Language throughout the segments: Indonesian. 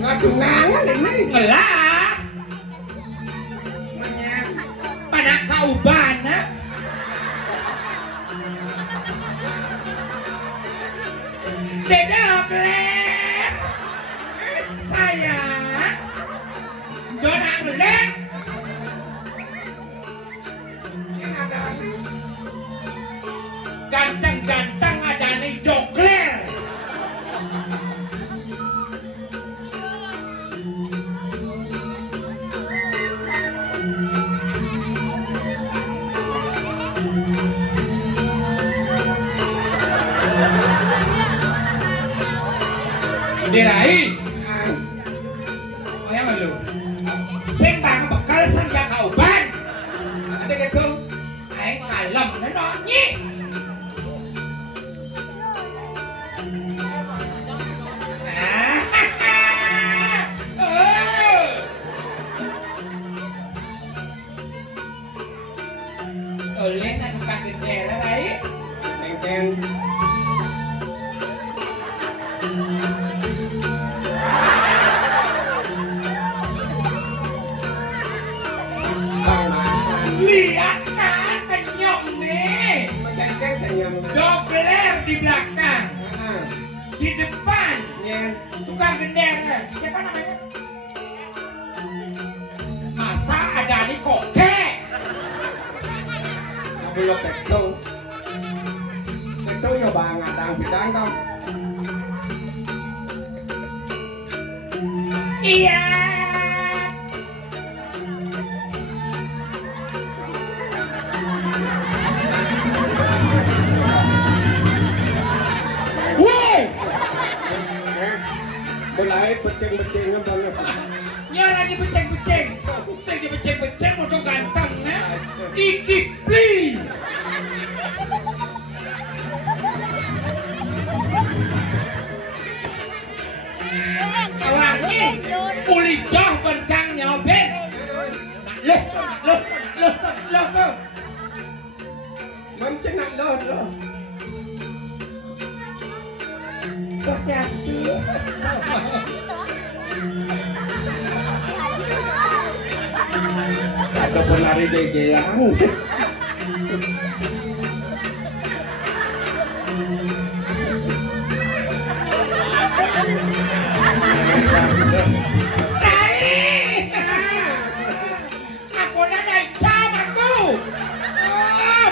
Ngadunangan ini. Ngelah. Pada kauban, Dedok lek. Saya Donang lek. Ganteng-ganteng ada nih dokler. Dirai. Ayang lu. Sing bang bekal sanja kauban. Ada gitu. Aing kalem nó nyi. Lên là càng gede lah baik. Teng-teng. Lihat kan kenyong nih. Teng-teng kenyong. Dokler di belakang. Di depan. Tukang gendera. Siapa namanya? Masa ada nih koke? Belum itu ya bang adang bidang dong. Iya. Woi. Mulai beceng-becengnya banget. Ya lagi beceng-beceng. Lagi beceng-beceng udah ganteng ya. Iki please. Awangi ulijah bencang nyobet. Loh. Mamsen nak loh. Sosiastu. Ada penari gegean. Aku dah naik jam aku.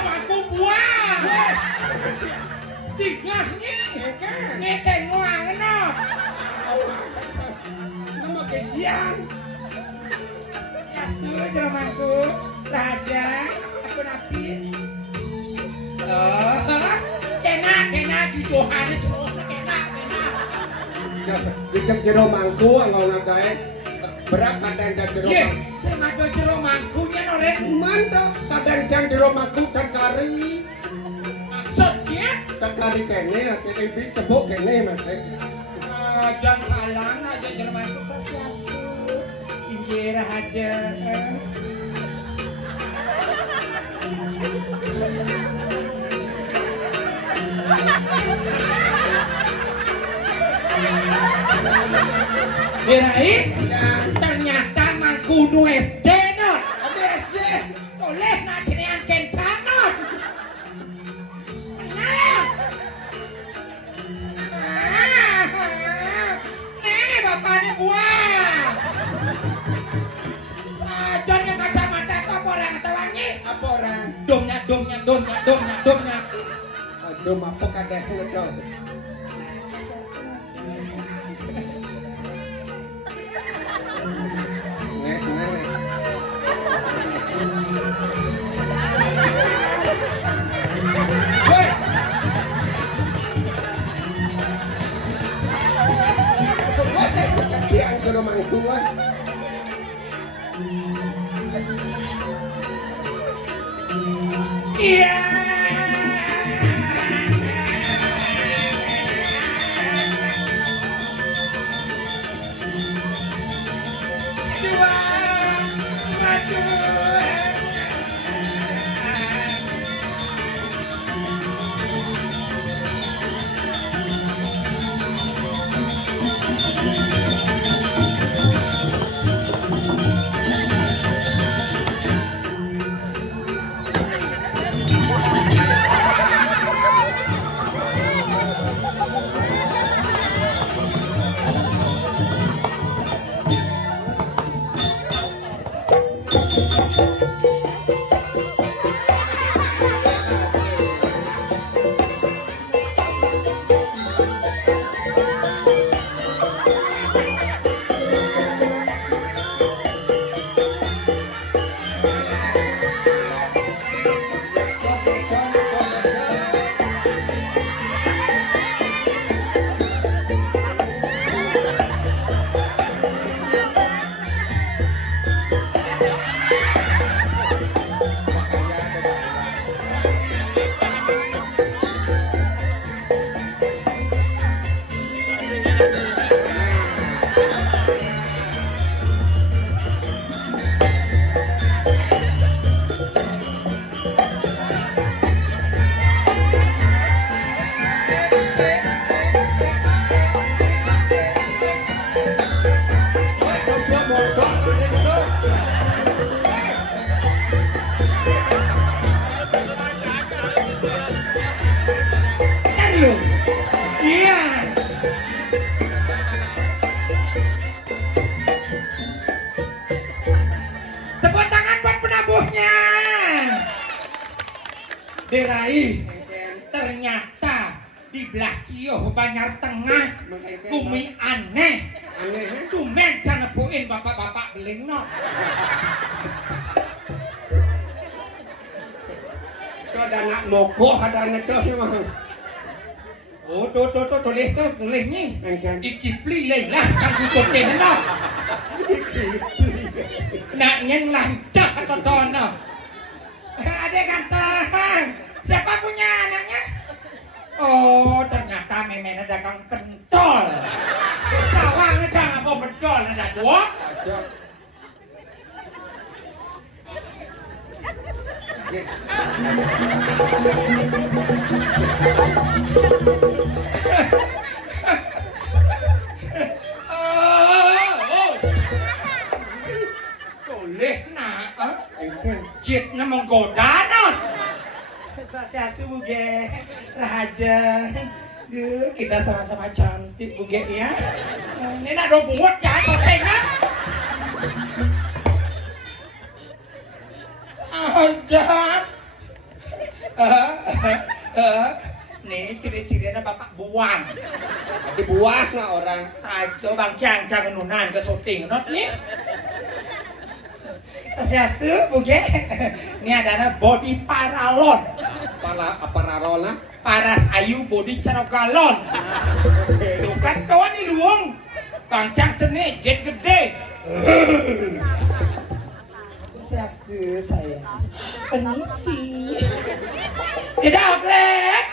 Aku buang. Tinggalnya. Ni tengok no. Nama gegean. Siasu jamaku. Raja. Aku napi. Kena jujuhan itu. Dicek jero mangku ngono kae. Berak kadang jero. Nggih, sing ada jero mangkunya norek. Mantap, kadang jero mangku dan kari. Maksudnya? Dan kari kene, kene bi cebok kene Mas. Jangan salah aja jero mangku sosiastu. Inggih aja. Dirai, ternyata mangkudu SD not. SD, oleh nak cenean kencang not. Nah, ini bapaknya buah. Sajarnya kacamata apa orang tawangi? Apa orang? Domnya. Dom apa kadeh ngedol. Iya. Derai, ternyata di belah kioh Banyar Tengah kumi aneh. Tumen jangan nepuin bapak-bapak beling no. Kau ada anak mogok, ada anak tuh memang. Oh, tulis nih. Iki pli lah, kan tutup ini no. Nak nyen lancak atau tono. Adek kata, siapa punya anaknya? Oh, ternyata memang ada kang pentol. Tawang aja apa pentol ada dua. Boleh nak, cit na menggoda non. Swastiastu buge raja. Kita sama-sama cantik buge ya. Ini nak do buat ya sotengnya. Ajar. Nih ciri-cirinya bapak buang. Dibuang lah orang. Saja bang Kiang jangan nunan ke syuting not nih. Swastiastu buge. Ini adalah body paralon. Paralon lah. Paras ayu body carogalon. Bukan kawan nih luang. Kancang seni jet gede. Swastiastu saya. Penisi. Tidak oklek.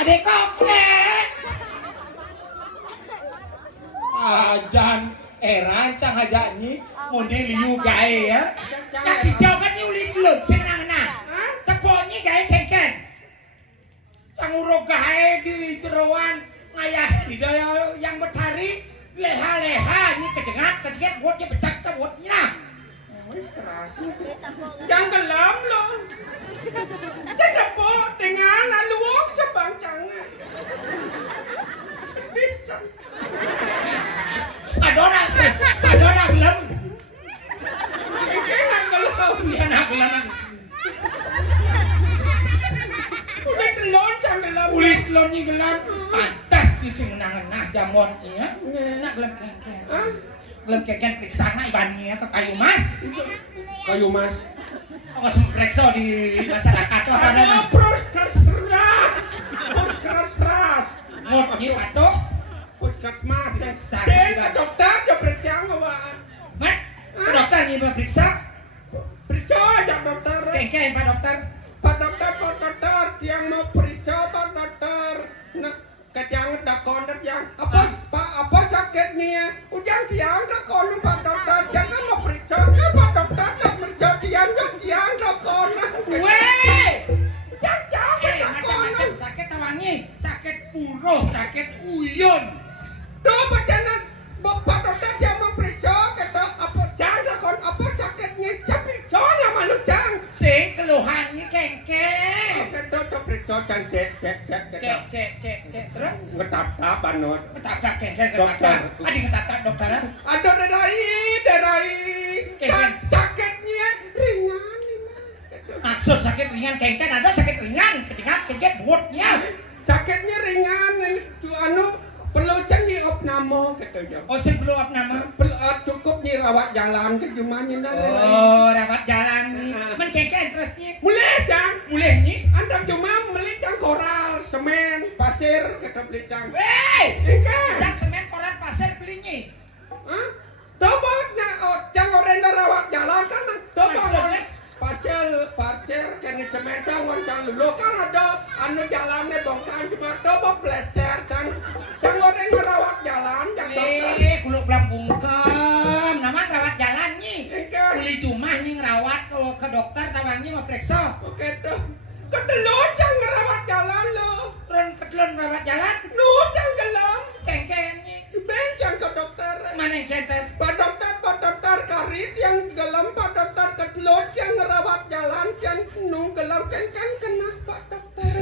Adek oklek. Ajan rancang aja ni model liu gae ya. Kaki jauh kan ni ulit lut senang nah. Tepoknya gae keken. Canguro gae di jeroan ngayah di daya yang betari leha-leha ni kejengat buat dia becak cabutnya. Jangan kelam loh. Jangan po tengah lalu sebang jangan. Adorang lem. Ini nak kelam. Dia nak kelam. Ulit telon jangan kelam. Ulit telon ni kelam. Pantas di sini nah jamon ya. Nak kelam keken. Belum keken periksa nak ibannya ke kayu mas. Kayu mas. Oh periksa di masyarakat tu apa nama? Puskesmas. Puskesmas. Ngotnya patuh. Puskesmas. Sakit. Ke dokter dia periksa apa? Mat, ke dokter ni periksa. Periksa aja dokter. Keken pak dokter. Pak dokter, yang mau periksa Pak dokter. Nak kejang dakon yang apa sakitnya? Ujang tiang dakon Pak dokter. Jangan mau periksa kan Pak dokter tak periksa tiang dakon. Weh, Jangan macam-macam sakit tawangi, sakit puruh, sakit uyun. Tuh bacaan Pak dokter yang mau periksa kata apa jangan dakon apa sakitnya? Jangan periksa nama lu jangan. Sing keluhannya kengkeng. ketok periksa can cek terus ngetap-tap anut ngetap dokter adi ngetap dokter ada derai sakitnya ringan maksud sakit ringan kengken ada sakit ringan kecengat buatnya sakitnya ringan anu perlu canggih opname katanya perlu opname cukup nih rawat jalan ke jumanya rawat jalan nih men kengken terusnya mulai nih anda cuma beli cang koral semen pasir kita beli cang cang semen koral pasir belinya coba cang orang rawat jalan kan coba Pacel kene semen jangan cang dulu kan ada anu jalannya bongkar cuma coba plecer kan orang rawat jalan cang dokter kulo belang bungkem nama rawat jalan nih kuli cuma nih ngerawat ke dokter tawangnya mau periksa oke tuh ketelun cang ngerawat jalan lo ketelun rawat jalan lu cang gelem kengkennya bencang ke dokter mana yang kentes pak dokter karit yang gelem pak dokter ketelun yang ngerawat jalan yang nu gelem kengken kena pak dokter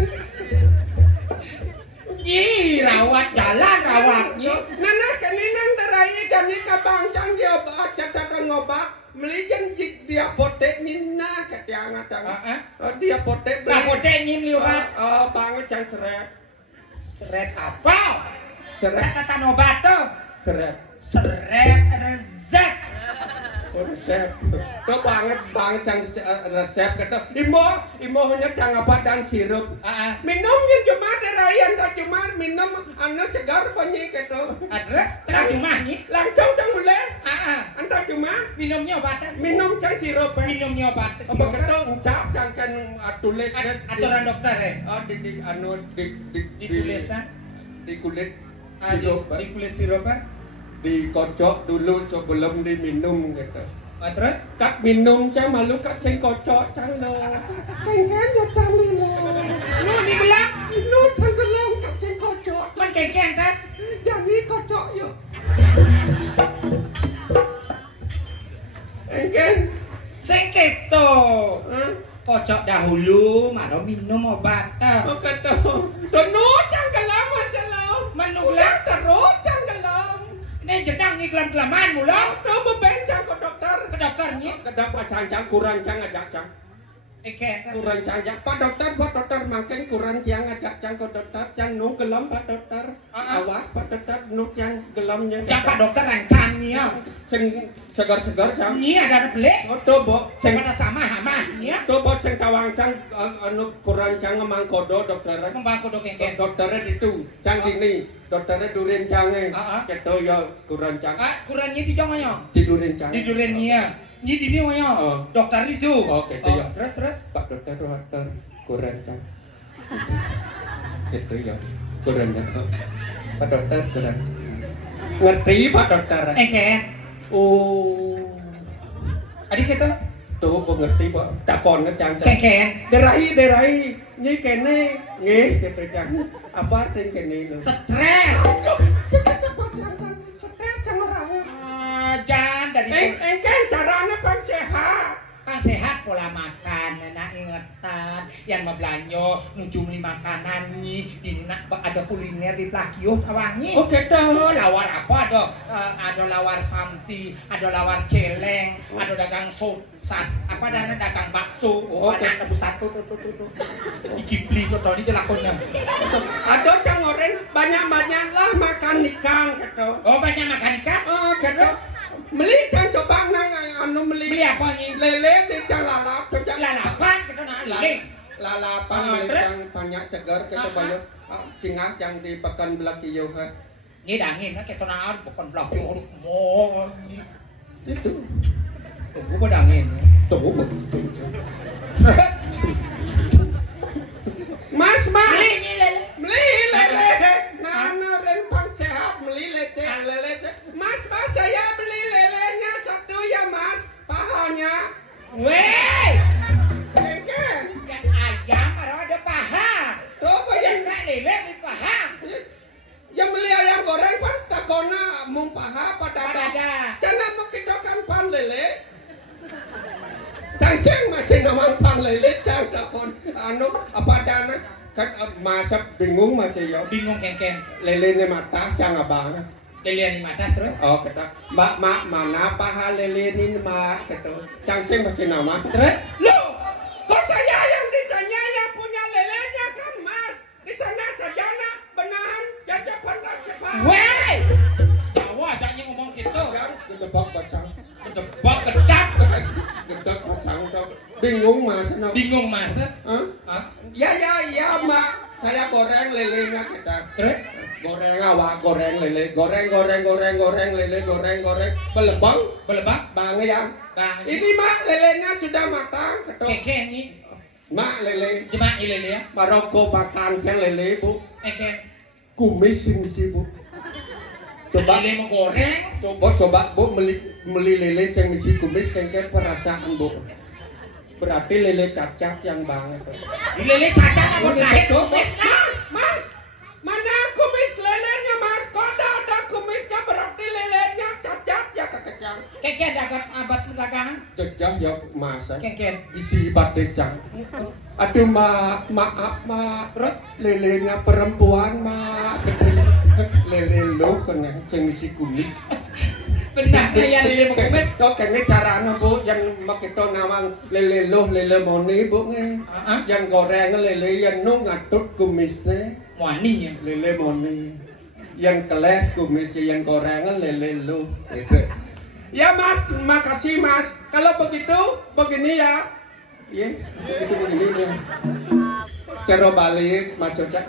rawat jalan rawatnya nana keninang derai jani kabang cang dia catatan ngobat beli janji di apotek nina ketiang atang di apotek beli apotek nyin obat banget cang seret apa catatan obat tuh seret resep resep tuh banget cang resep kata imohnya cang apa dan sirup minumnya cuma derayan tak cuma minum anu segar banyak kata adres cuma nih langsung cang mulai anta cuma minumnya obat minum cang sirup minumnya obat apa kata ucap cang kan tulis aturan dokter di anu ditulis kan di kulit di kulit sirup dikocok dulu sebelum diminum gitu. Terus? Kat minum cang malu kat ceng kocok cang lo. Kengken ya cang di lo. Lu di gelap? Lu cang gelap kat ceng kocok. Man kengken tas? Jadi kocok yuk. Kengken? Sengket to. Kocok dahulu, malah minum obat. Oh kata. Dono cang gelap aja lo. Menulak terus cang gelap. Ini jedang iklan kelamaan mula. Tuh bebencang ke dokter. Ke dokternya. Kedapat cang kurang cang ajak cang. Kurang cang ajak. Pak dokter makin kurang cang ajak cang ke dokter. Cang nu gelem pak dokter. Awas pak dokter nu cang gelemnya. Cang pak dokter rancangnya. Sing segar-segar cang. Ini ada beli. Oh tuh bo. Sing pada sama hamahnya. Tuh bo sing kawang cang anu kurang cang mangkodo dokter. Mangkodo kengken. Dokternya itu cang gini. Dokternya durin cange. Keto ya kurang cang. Kurangnya di jongonya. Tidurin cang. Tidurinnya. Ini di dia dokter itu. Oke, itu ya. Terus. Pak dokter kurang cang. Gitu ya. Kurang cang. Pak dokter kurang. Ngerti Pak dokter? Ken. Oh. Adik itu. Tuh ngerti Pak. Takon cang. Ken. Derai. Nyi kene. Nggih, gitu cang. Apa ting kene lho? Stres. Jangan dari kan caranya kan sehat. Kan sehat pola makan, nak ingetan, yang mau belanja, nuju beli makanan nih, di nak ada kuliner di Plakio, tawangi. Oh gitu. Lawar apa ada lawar sampi, ada lawar celeng, ada dagang sat, apa dana dagang bakso, ada tebus satu tuh. Iki beli tuh tadi jelakonnya. Ada cang orang banyak lah makan ikan gitu. Oh banyak makan ikan? Oh gitu. Beli cang coba nang anu beli apa nih? Lele di cang lalap. Lalapan gitu nah lele. Lalapan beli cang banyak segar kita bayar cingak cang di pekan Plakio kan. Ini dangin kita naar pekan Plakio mau itu. Tunggu pedangin. Tuh. Mas beli lele. Nana rempang sehat beli lele. Mas saya beli lelenya satu ya mas. Pahanya. Weh. Kengken. Yang ayam ada paha. Tuh bayang lele di paha. Yang beli ayam goreng kan takona mung paha pada ada. Jangan mau kita kan pan lele. Cang masih nama pan lele cang takon anu apa adana kan masa bingung masih ya. Bingung kengken. Lelenya mata jangan abang. Lele ni mata terus. Oh kata mak mana paha lele ini mak kata cangcing masih nama. Terus? Loh, kok saya yang ditanya yang punya lelenya kan mas? Di sana saja nak benahan jaja pandang cepat. Weh, Jawa ajaknya ngomong gitu. Kan kedebak bacang. Kedebak kedak. Gedek bacang tuh. Bingung mas. No. Bingung mas? Hah? Ya mak. Saya goreng lelenya kita. Terus? Goreng awak, goreng lele, goreng lele, goreng belebang bang ya. Ini mak lelenya sudah matang ketok. Keke ni Mak lele jemaah lele ya. Maroko makan yang lele bu. Keke Kumis si bu. Coba lele mau goreng. Coba bu beli lele yang misi kumis kengken perasaan bu. Berarti lele cacat yang banget. Lele cacat apa lahir kumis? Mas, mana kumis lelenya mas? Kok ada kumisnya berarti lelenya cacat ya kekecang. Keke dagang abad dagangan. Cecah ya mas. Keke. Isi batecang. Aduh maaf mak. Terus? Lelenya perempuan mak. Lele lo kena cengisi kumis. Benar ya lele mau kumis. Kok kayaknya caranya bu yang makito nawang lele lo lele moni bu nge. Yang goreng lele yang nu ngatut kumisnya. Moni ya. Lele moni. Yang keles kumisnya yang goreng lele lo. Ya mas, makasih mas. Kalau begitu begini ya. Iya, begitu begini ya. Cara balik macamnya.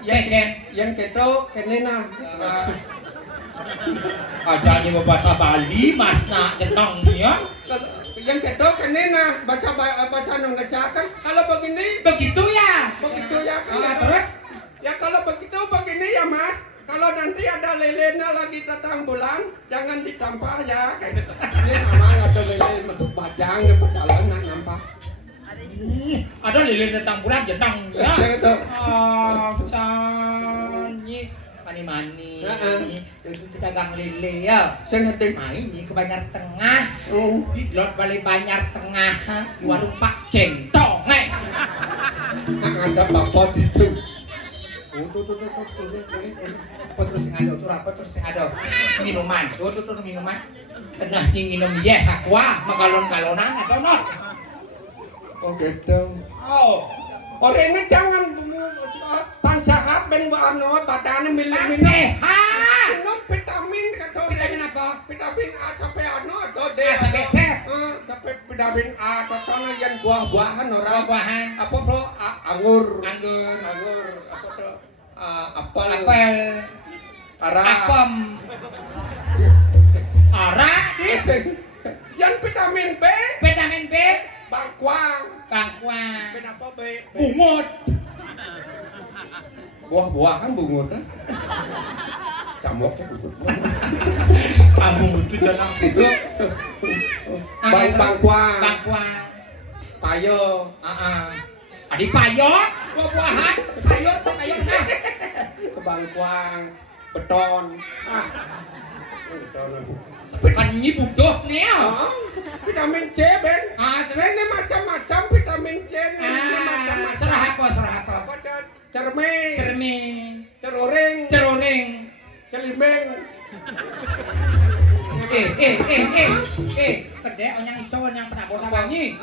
Yang keto kenena. Ajarnya mau bahasa Bali, mas nak jenong ya. Yang keto kenena bahasa Indonesia kan. Kalau begini, Begitu ya. kan. Terus? Ya kalau begitu begini ya mas. Kalau nanti ada lelenya lagi datang bulan, jangan ditampar ya. Ini memang ada lele bentuk bajang ya perjalanan nggak nampak. Ada lele datang bulan jenong ya. Canyi mani-mani. Kita gang lele ya. Sengaja. Nah ini ke Banjar Tengah. Di lot balik Banjar Tengah. Warung Pak Centong. Ada bapak itu. Terus ngado minuman minuman senah nginum ye aqua magalon-galonan atau not. Oh gitu. Orangnya jangan pansahap ben anu badannya milih-milih. Sehat. Minum vitamin kata Vitamin apa? Vitamin A sampai anu atau D. Sampai Z. Sampai vitamin A katanya yang buah-buahan orang. Buah-buahan. Apa bro? Anggur. Apa tuh? Apel. Ara. Apem. Ara. Yang vitamin B. Vitamin B. Bangkuang. Kenapa B? Bungut. Buah-buahan bungut ah. Camoknya bungut. Kamu itu jangan gitu. Bangkuang. Payo. Adik payo, buah-buahan, sayur, payo nah. Bangkuang, beton. Kan ini butuh nih ya. Vitamin C ben. Ini macam-macam vitamin C ini macam-macam. Serah apa? Apa cermin, ceruring, celimeng. Kedek yang hijau yang pernah bosan wangi.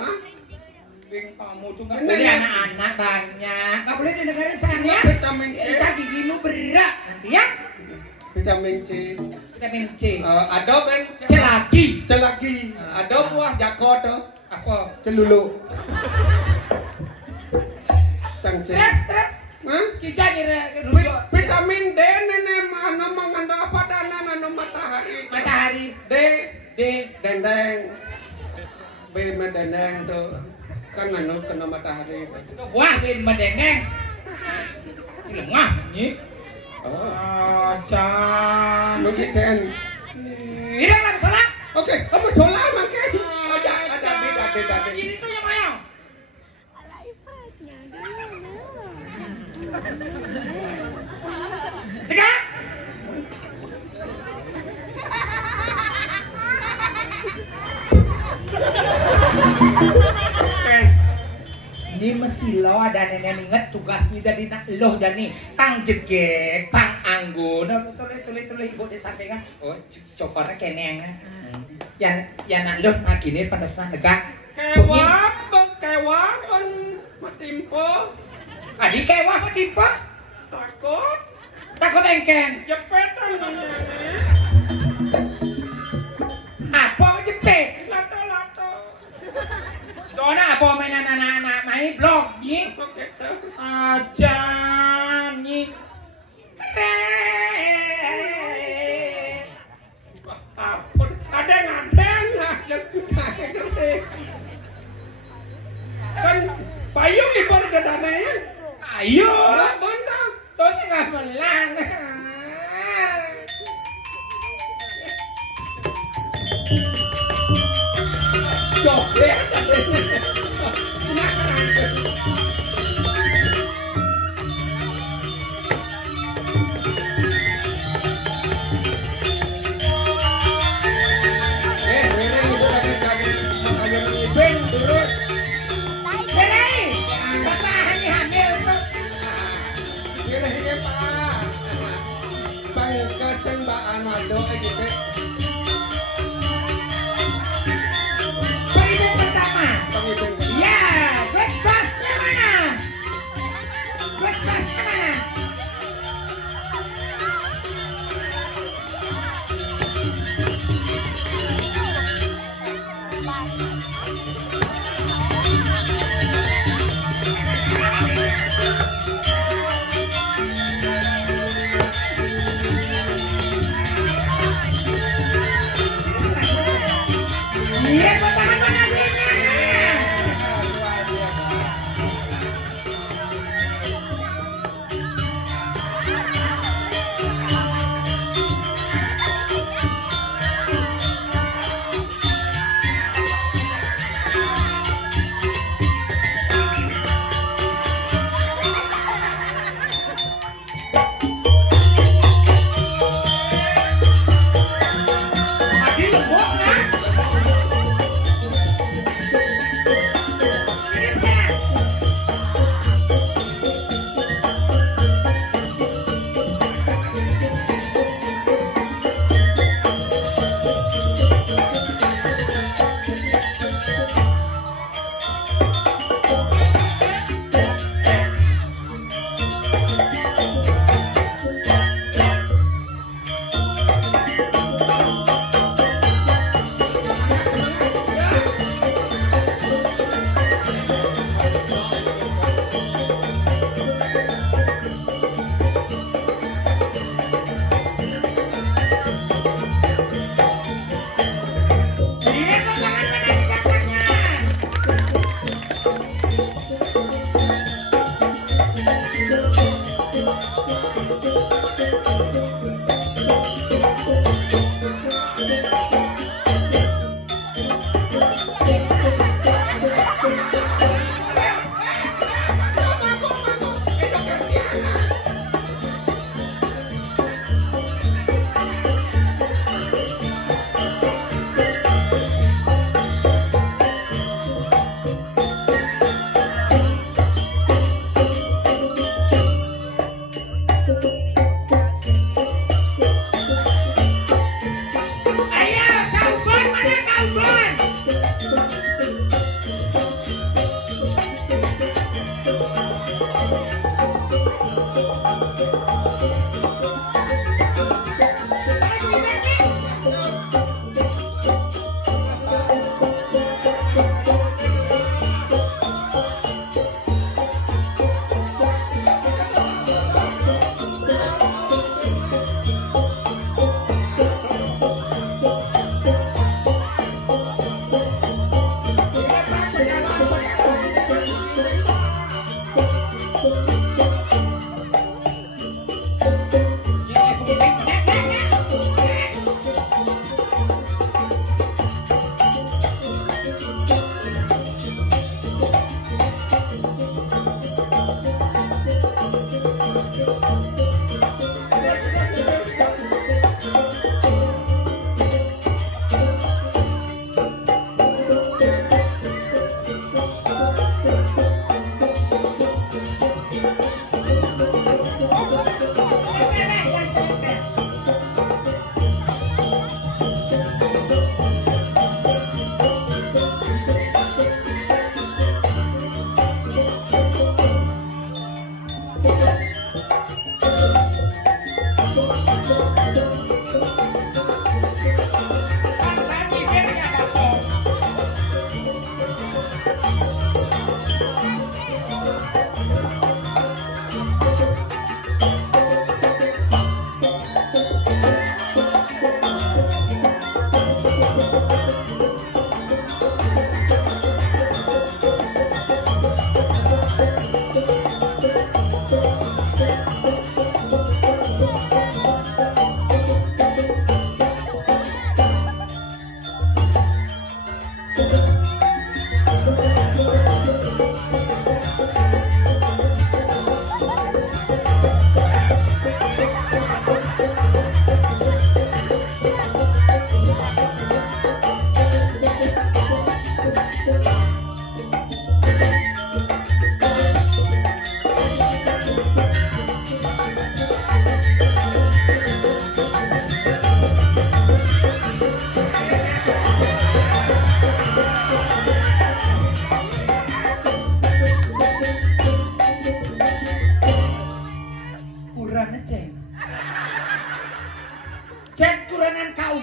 Kamu tuh nggak boleh anak-anak banyak, nggak boleh didengarin saya. Vitamin C. Kita gigimu berat nanti ya. Vitamin C. Ada ben. Celagi. Ada buah jako tuh. Apa? Celulu. Terus. Kita rujuk. Vitamin D nenek anu mengandung apa dana anu matahari. D. Dendeng. B mendendeng tuh. Kan anu kena matahari. Wah, bin mendengeng. Lemah ni. Acan. Mungkin. Ini kan salah. Oke, apa salah makan? Ada. Ini tuh yang mana? Tegak. Ini silo ada nenek inget tugasnya dari loh jadi tang jegek tang anggun tulis ibu di samping oh cokornya keneng ya nak loh nah gini pada sana negak kewah kan matimpo adik kewah matimpo takut engken jepetan menyanyi apa jepet lato Dona apa mainan anak-anak main blog ni? Aja ni. Ada ngadeng lah kan payung ibu dadane Ayo. Bentang. Terus nggak melang. Joget.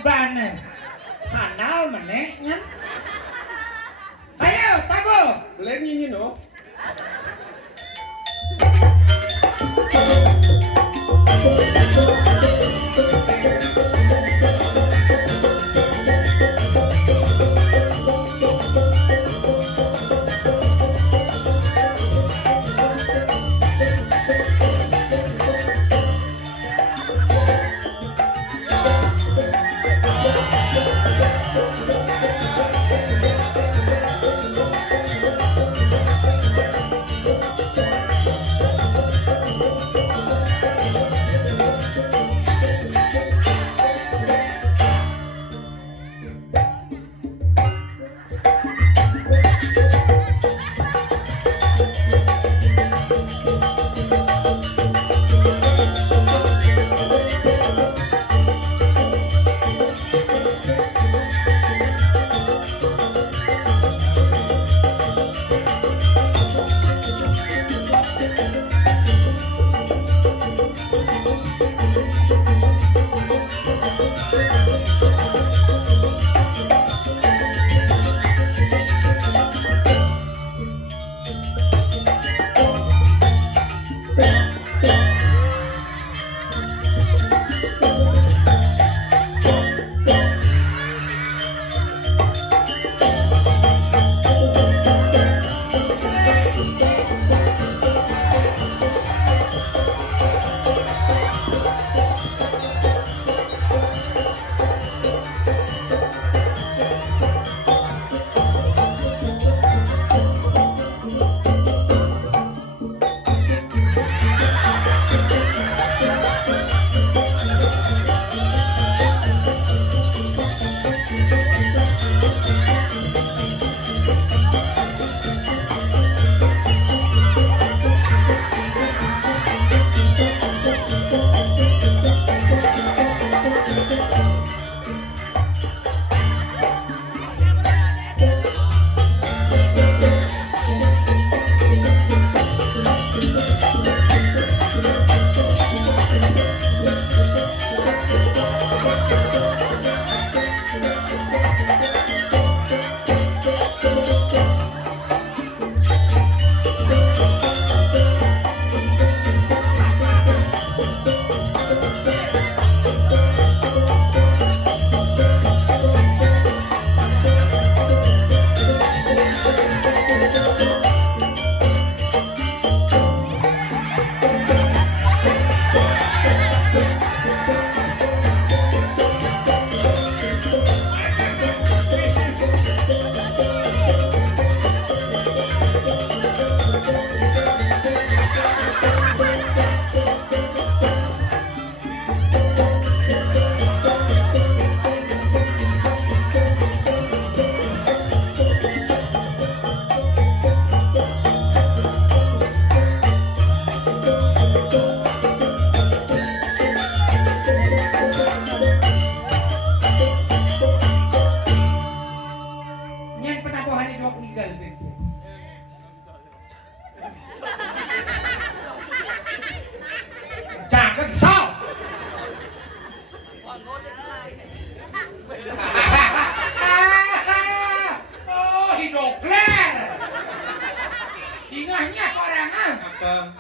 beban. Sandal meneh nyen. Ayo, tago. Lên như nó.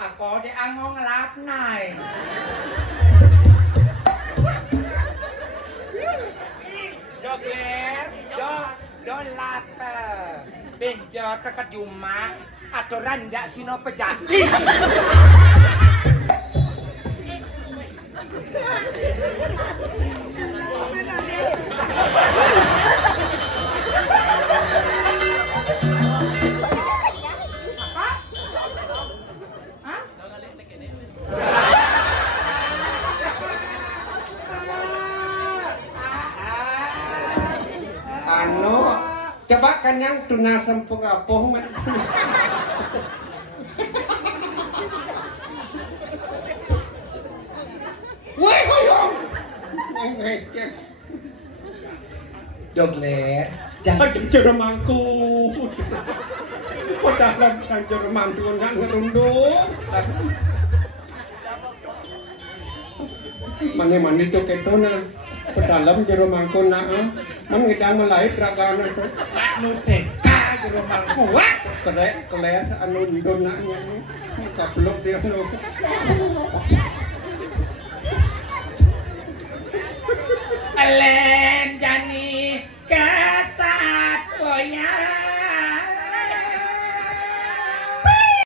Ako di angong lapnay. Dokler, do lapar. Benjo tekat Juma, aturan ndak sino pejaki. Coba kanyang tuna sempung rapuh man. Woi hoyong. Dokler, jangan jeremangku. Kok dalam sang jeremang tuh nggak ngerundung. Mane tuh ketona. Pedalam jero mangku nak. Man ngidang melai tragana tuh. Anu teka jero mangku. Wah, Kerek keles anu ndon naknya. Kablok dia nu. ele